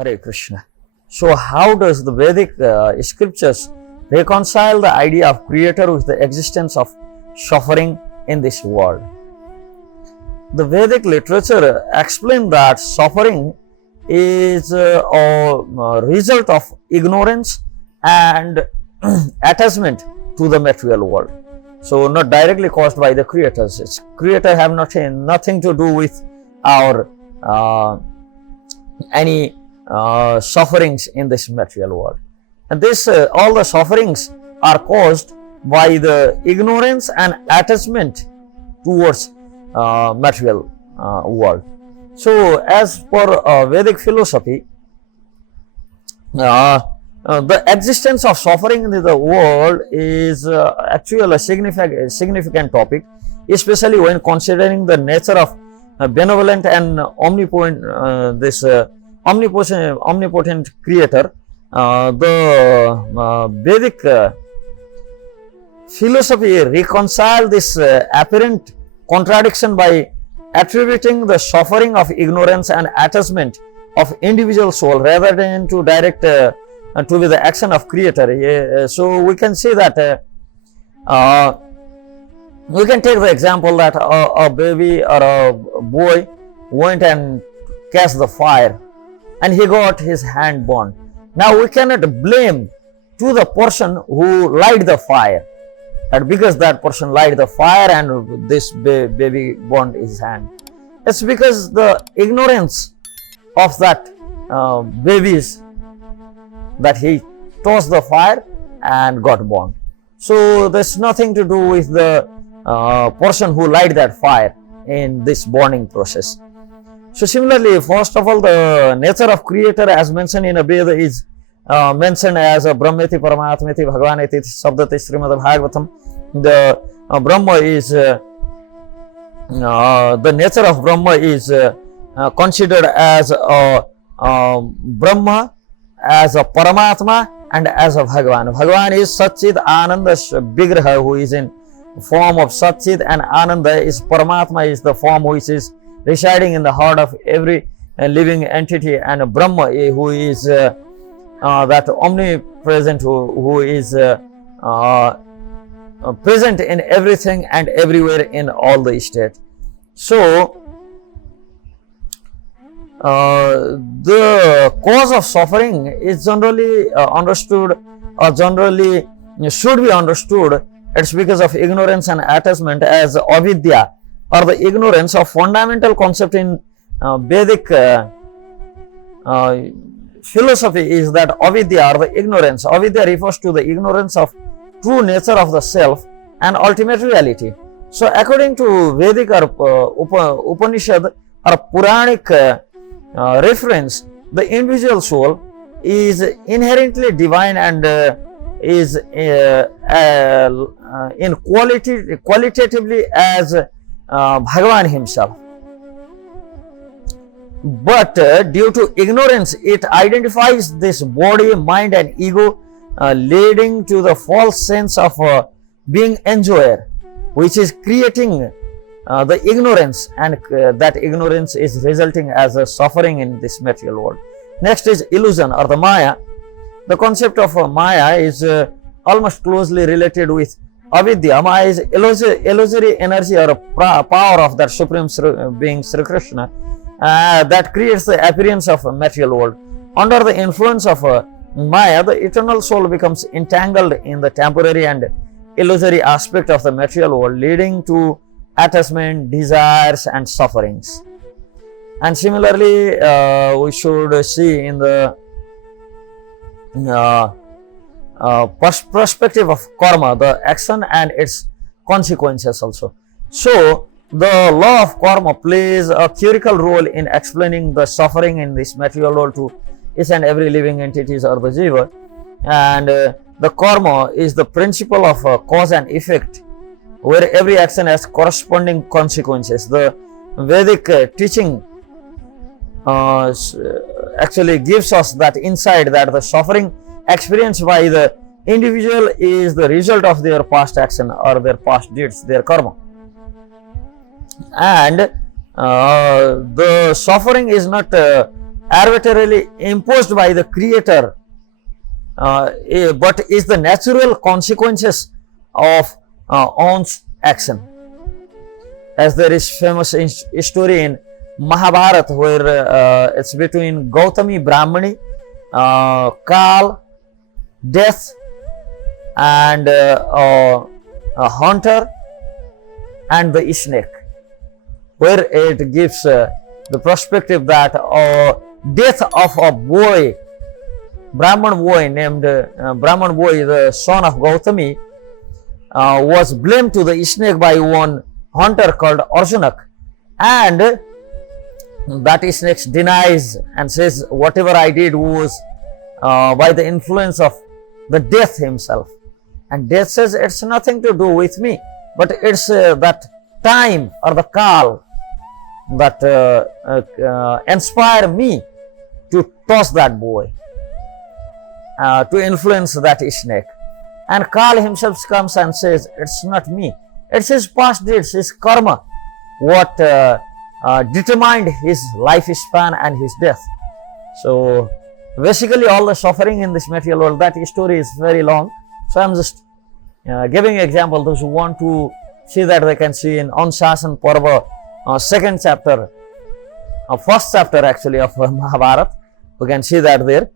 Hare Krishna. So how does the Vedic scriptures reconcile the idea of creator with the existence of suffering in this world? The Vedic literature explains that suffering is a result of ignorance and attachment to the material world. So not directly caused by the creators. Its creator have nothing to do with our any sufferings in this material world. And this all the sufferings are caused by the ignorance and attachment towards material world. So as per Vedic philosophy, the existence of suffering in the world is actually a significant topic, especially when considering the nature of benevolent and omnipotent creator. The Vedic philosophy reconcile this apparent contradiction by attributing the suffering of ignorance and attachment of individual soul rather than to direct to be the action of creator. So we can see that we can take the example that a baby or a boy went and cast the fire and he got his hand burned. Now we cannot blame to the person who light the fire, that because that person light the fire and this baby burned his hand. It's because the ignorance of that babies that he tossed the fire and got burned. So there's nothing to do with the person who light that fire in this burning process. So similarly, first of all, the nature of creator as mentioned in a Veda is mentioned as a Brahmeti Paramatmeti Bhagavaneti Sabdati Srimad Bhagavatam. The Brahma is the nature of Brahma is considered as a Brahma, as a Paramatma, and as a Bhagavan. Bhagavan is Satchid Ananda Vigraha, who is in form of Satchid, and Ananda is Paramatma, is the form which is residing in the heart of every living entity, and Brahma, who is that omnipresent, who is present in everything and everywhere in all the state. So the cause of suffering is generally understood, or generally should be understood. It's because of ignorance and attachment as avidya, or the ignorance of fundamental concept in Vedic philosophy is that avidya, or the ignorance. Avidya refers to the ignorance of true nature of the self and ultimate reality. So according to Vedic or Upanishad or Puranic reference, the individual soul is inherently divine and is in qualitatively as Bhagavan himself. But due to ignorance, it identifies this body, mind and ego, leading to the false sense of being enjoyer, which is creating the ignorance, and that ignorance is resulting as a suffering in this material world. Next is illusion, or the Maya. The concept of Maya is almost closely related with avidya. Maya is illusory energy or power of that supreme being Sri Krishna that creates the appearance of a material world. Under the influence of Maya, the eternal soul becomes entangled in the temporary and illusory aspect of the material world, leading to attachment, desires and sufferings. And similarly, we should see in the perspective of karma, the action and its consequences also. So the law of karma plays a critical role in explaining the suffering in this material world to each and every living entities or the jiva. And the karma is the principle of cause and effect, where every action has corresponding consequences. The Vedic teaching actually gives us that insight that the suffering experienced by the individual is the result of their past action or their past deeds, their karma. And the suffering is not arbitrarily imposed by the creator, but is the natural consequences of one's action. As there is famous story in Mahabharata where it's between Gautami Brahmani, Kal, death, and a hunter and the snake, where it gives the perspective that death of a boy, Brahman boy named Brahman boy, the son of Gautami, was blamed to the snake by one hunter called Arjunak, and that snake denies and says whatever I did was by the influence of the death himself. And death says it's nothing to do with me, but it's that time or the Kal that inspire me to toss that boy, to influence that snake. And Kal himself comes and says it's not me, it's his past deeds, his karma, what determined his lifespan and his death. So basically all the suffering in this material world, that story is very long, so I'm just giving an example. Those who want to see that, they can see in Anshasan Parva, second chapter, first chapter actually of Mahabharata. We can see that there.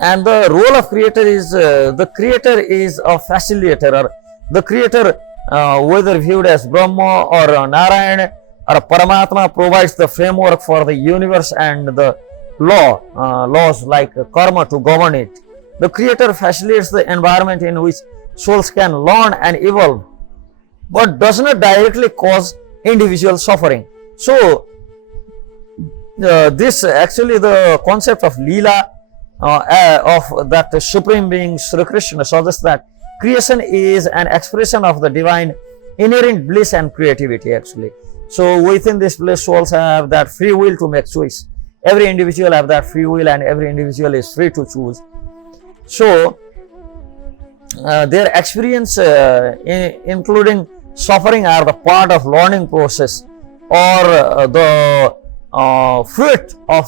And the role of creator is, the creator is a facilitator, or the creator, whether viewed as Brahma or Narayana or Paramatma, provides the framework for the universe and the laws like karma to govern it. The creator facilitates the environment in which souls can learn and evolve, but does not directly cause individual suffering. So this actually the concept of Leela of that supreme being Sri Krishna suggests that creation is an expression of the divine inherent bliss and creativity actually. So within this bliss, souls have that free will to make choice. Every individual have that free will, and every individual is free to choose. So their experience including suffering are the part of learning process, or the fruit of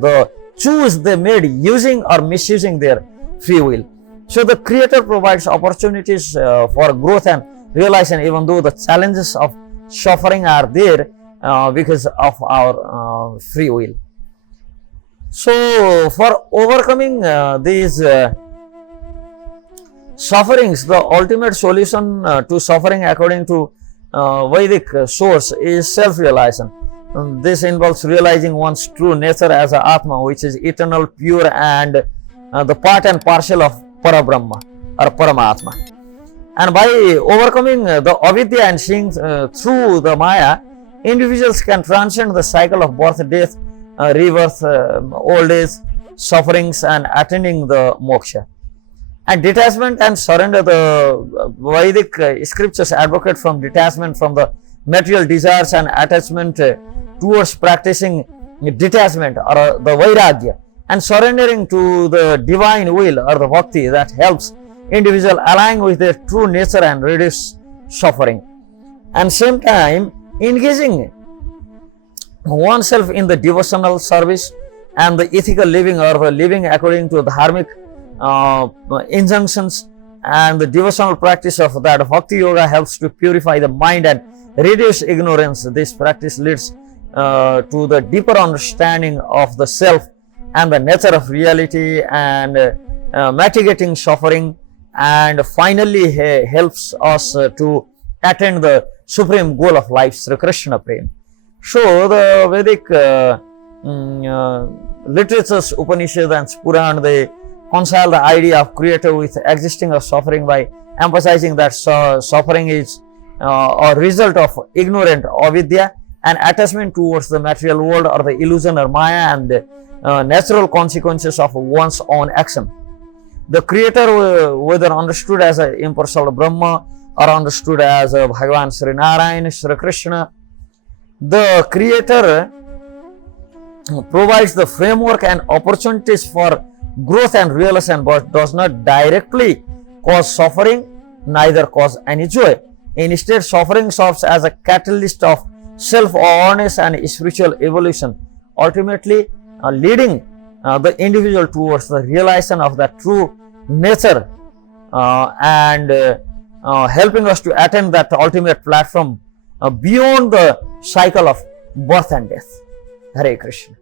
the choice they made using or misusing their free will. So the creator provides opportunities for growth and realization, even though the challenges of suffering are there because of our free will. So for overcoming these sufferings, the ultimate solution to suffering according to Vedic source is self-realization. This involves realizing one's true nature as a Atma, which is eternal, pure, and the part and parcel of Parabrahma or Paramatma. And by overcoming the avidya and seeing through the Maya, individuals can transcend the cycle of birth, death, rebirth, old age, sufferings, and attaining the moksha. And detachment and surrender, the Vedic scriptures advocate from detachment from the material desires and attachment towards practicing detachment or the vairagya, and surrendering to the divine will or the bhakti that helps individual align with their true nature and reduce suffering. And same time engaging oneself in the devotional service and the ethical living, or the living according to the dharmic injunctions, and the devotional practice of that bhakti yoga helps to purify the mind and reduce ignorance. This practice leads to the deeper understanding of the self and the nature of reality, and mitigating suffering, and finally helps us to attain the supreme goal of life, Sri Krishna Prem. So the Vedic literatures, Upanishad and Puran, they reconcile the idea of creator with existing of suffering by emphasizing that suffering is a result of ignorant avidya and attachment towards the material world or the illusion or maya, and the natural consequences of one's own action. The creator, whether understood as an impersonal Brahma or understood as Bhagavan Sri Narayana, Sri Krishna, the creator provides the framework and opportunities for growth and realization, but does not directly cause suffering, neither cause any joy. Instead, suffering serves as a catalyst of self-awareness and spiritual evolution, ultimately leading the individual towards the realization of that true nature and helping us to attain that ultimate platform beyond the cycle of birth and death. Hare Krishna.